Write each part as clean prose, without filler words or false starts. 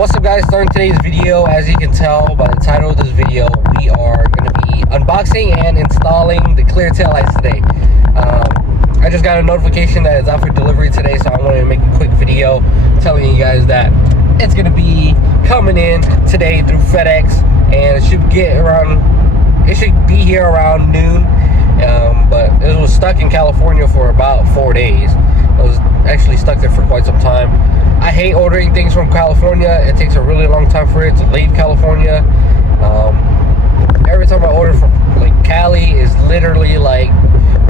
What's up guys, starting today's video, as you can tell by the title of this video, we are going to be unboxing and installing the clear taillights today. I just got a notification that it's out for delivery today, so I wanted to make a quick video telling you guys that it's going to be coming in today through FedEx, and it should be here around noon. But it was stuck in California for about 4 days. I was actually stuck there for quite some time. I hate ordering things from California. It takes a really long time for it to leave California. Every time I order from Cali is literally like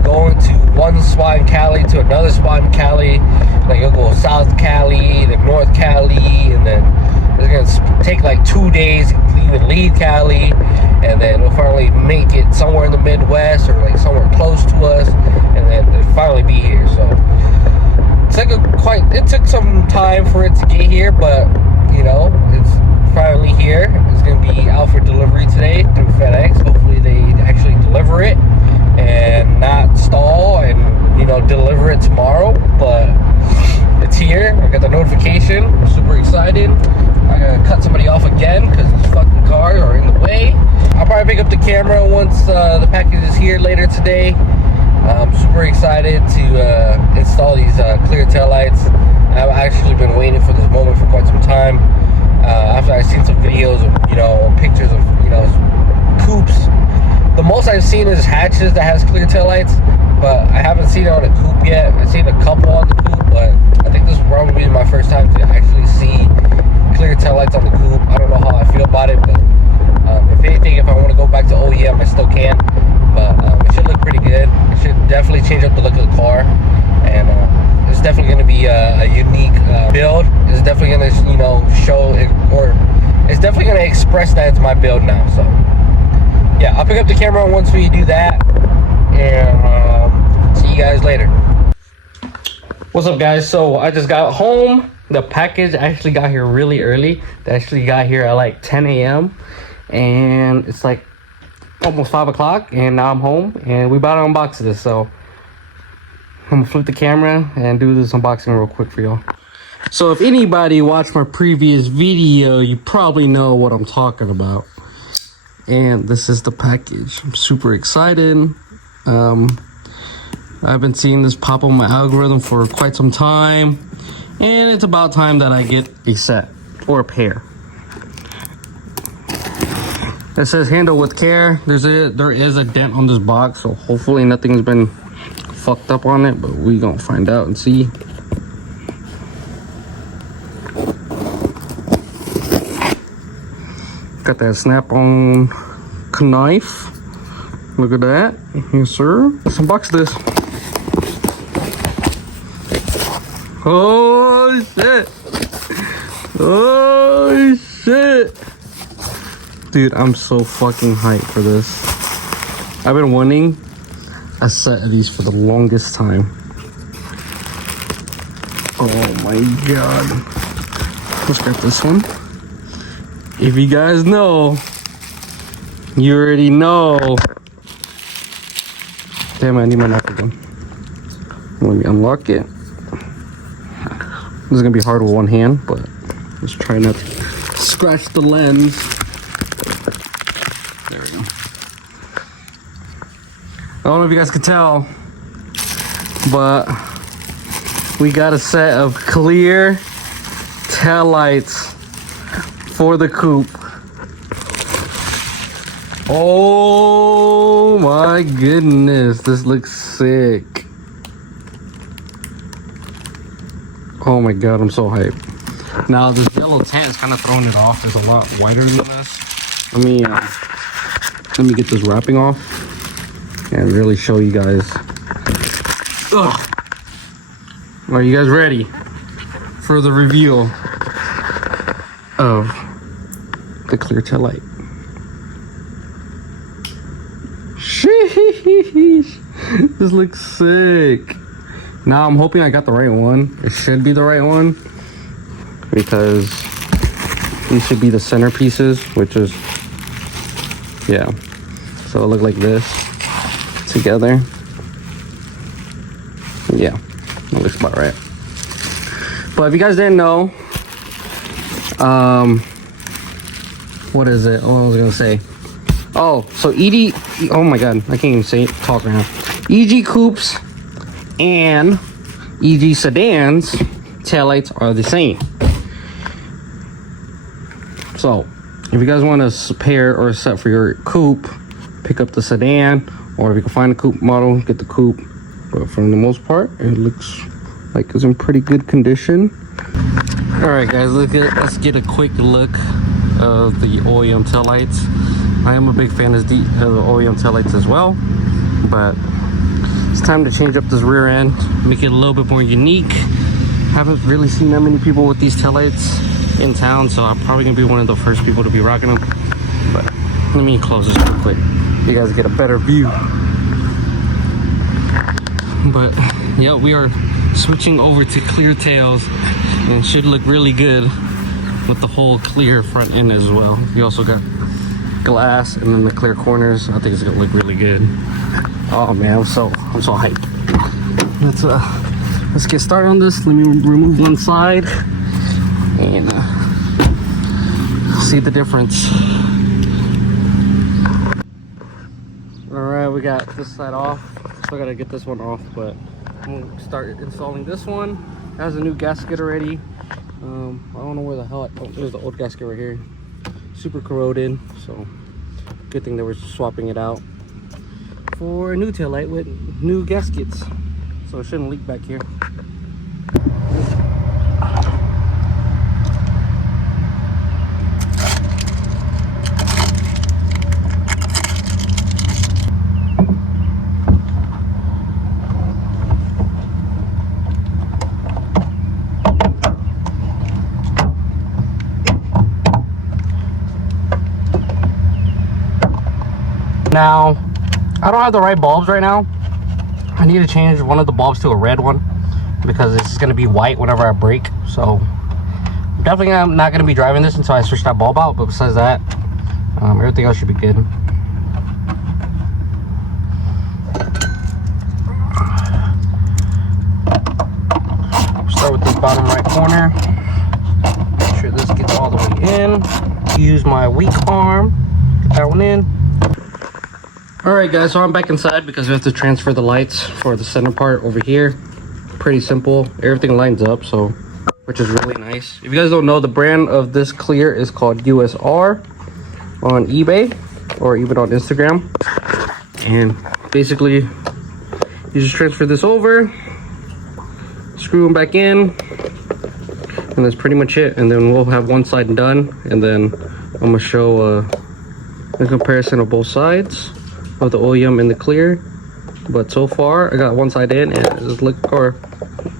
going to one spot in Cali to another spot in Cali. Like it'll go South Cali, then North Cali, and then it's gonna take like 2 days to even leave Cali, and then it'll finally make it somewhere in the Midwest or like somewhere close to us, and then it'll finally be here. So it took some time for it to get here, but you know, it's finally here. It's gonna be out for delivery today through FedEx. Hopefully they actually deliver it and not stall and, you know, deliver it tomorrow. But it's here. I got the notification. I'm super excited. I gotta cut somebody off again because these fucking cars are in the way. I'll probably pick up the camera once the package is here later today. I'm super excited to install these clear taillights. I've actually been waiting for this moment for quite some time. After I've seen some videos of, you know, pictures of, you know, coupes. The most I've seen is hatches that has clear taillights, but I haven't seen it on a coupe yet. I've seen a couple on the coupe, but I think this will probably be my first time to actually see clear taillights on the coupe. I don't know how I feel about it, but if anything, if I want to go back to OEM, I still can. But it should look pretty good. It should definitely change up the look of the car, and it's definitely going to be a unique build. It's definitely going to, you know, show it, or it's definitely going to express that it's my build now. So yeah, I'll pick up the camera once we do that, and see you guys later. What's up guys? So I just got home. The package actually got here really early. They actually got here at like 10 a.m. and it's like almost 5 o'clock, and now I'm home and we about to unbox this. So I'm gonna flip the camera and do this unboxing real quick for y'all. So if anybody watched my previous video, you probably know what I'm talking about. And this is the package. I'm super excited. I've been seeing this pop on my algorithm for quite some time, and it's about time that I get a set or a pair. It says handle with care. There is a dent on this box, so hopefully nothing's been fucked up on it, but we gonna find out and see. Got that snap-on knife. Look at that. Yes sir. Let's unbox this. Oh shit. Oh shit. Dude, I'm so fucking hyped for this. I've been wanting a set of these for the longest time. Oh my god. Let's grab this one. If you guys know, you already know. Damn, I need my knife again. Let me unlock it. This is gonna be hard with one hand, but let's try not to scratch the lens. There we go. I don't know if you guys can tell, but we got a set of clear taillights for the coupe. Oh my goodness, this looks sick. Oh my god, I'm so hyped. Now this yellow tint is kind of throwing it off. It's a lot whiter than this. Let me get this wrapping off and really show you guys. Ugh. Are you guys ready for the reveal of the clear tail light? Sheesh, this looks sick. Now I'm hoping I got the right one. It should be the right one, because these should be the centerpieces, which is, yeah. So it'll look like this together. Yeah, that looks about right. But if you guys didn't know, What is it? What was I gonna say? Oh, so oh my god, I can't even say it, talk right now. EG coupes and EG sedans taillights are the same. So if you guys want to pair or set for your coupe, pick up the sedan, or if you can find a coupe model, get the coupe. But for the most part, it looks like it's in pretty good condition. All right, guys, let's get a quick look of the OEM taillights. I am a big fan of the OEM taillights as well, but it's time to change up this rear end, make it a little bit more unique. Haven't really seen that many people with these taillights in town, so I'm probably gonna be one of the first people to be rocking them. But let me close this real quick, you guys get a better view. But yeah, we are switching over to clear tails, and it should look really good with the whole clear front end as well. You also got glass and then the clear corners. I think it's gonna look really good. Oh man, I'm so hyped. Let's get started on this. Let me remove one side and see the difference. All right, we got this side off. Still gotta get this one off, but I'm gonna start installing this one. It has a new gasket already. I don't know where the hell there's the old gasket right here. Super corroded, so good thing that we're swapping it out for a new taillight with new gaskets, so it shouldn't leak back here. Now, I don't have the right bulbs right now. I need to change one of the bulbs to a red one because it's going to be white whenever I brake. So, definitely I'm not going to be driving this until I switch that bulb out. But besides that, everything else should be good. Start with this bottom right corner. Make sure this gets all the way in. Use my weak arm. Get that one in. Alright guys, so I'm back inside because we have to transfer the lights for the center part over here. Pretty simple. Everything lines up, so which is really nice. If you guys don't know, the brand of this clear is called USR on eBay or even on Instagram. And basically, you just transfer this over, screw them back in, and that's pretty much it. And then we'll have one side done, and then I'm gonna show a comparison of both sides of the OEM and the clear. But so far I got one side in and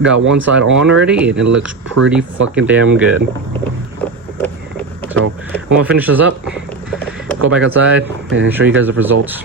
got one side on already, and it looks pretty fucking damn good. So I'm gonna finish this up, go back outside and show you guys the results.